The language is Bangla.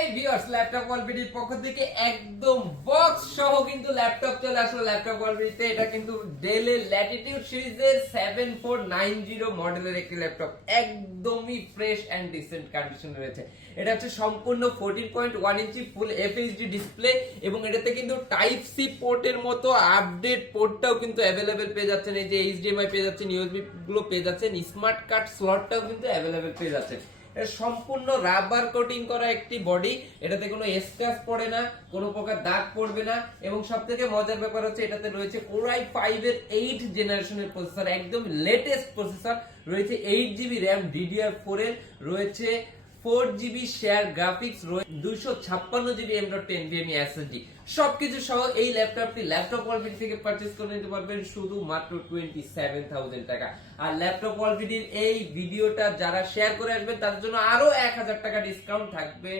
হেই ভিউয়ার্স, ল্যাপটপ ওয়ালবিডির পক্ষ থেকে একদম বক্স সহ কিন্তু ল্যাপটপ চলে আসলো ল্যাপটপ ওয়ালবিডিতে। এটা কিন্তু ডেল এর ল্যাটিটিউড সিরিজের 7490 মডেলের একটি ল্যাপটপ, একদমই ফ্রেশ এন্ড ডিসেন্ট কন্ডিশনে রয়েছে। এটা হচ্ছে সম্পূর্ণ 14.1 ইঞ্চি ফুল এফএইচডি ডিসপ্লে এবং এটাতে কিন্তু টাইপ সি পোর্টের মতো আপডেট পোর্টটাও কিন্তু অ্যাভেলেবেল পেয়ে যাচ্ছেন। এই যে এইচডিএমআই পেয়ে যাচ্ছেন, ইউএসবি গুলো পেয়ে যাচ্ছেন, স্মার্ট কার্ড স্লটটাও কিন্তু অ্যাভেলেবেল পেয়ে যাচ্ছেন। সম্পূর্ণ রাবার কোটিং করা একটি বডি, এটাতে কোনো স্ক্র্যাচ পড়ে না, কোনো প্রকার দাগ পড়বে না এবং সবথেকে মজার ব্যাপার হচ্ছে এটাতে রয়েছে Core i5 এর 8 জেনারেশনের প্রসেসর, একদম লেটেস্ট প্রসেসর রয়েছে। 8GB RAM DDR4 এর রয়েছে, 4GB শেয়ার গ্রাফিক্স রয়েছে, 256GB M.2 SSD, সবকিছু সহ এই ল্যাপটপটি ল্যাপটপ ওয়ালবিডি থেকে পারচেজ করে নিতে পারবেন শুধু মাত্র 27,000 টাকা। আর ল্যাপটপ ওয়ালবিডির এই ভিডিওটা যারা শেয়ার করে আসবেন তাদের জন্য আরো 1000 টাকা ডিসকাউন্ট থাকবে।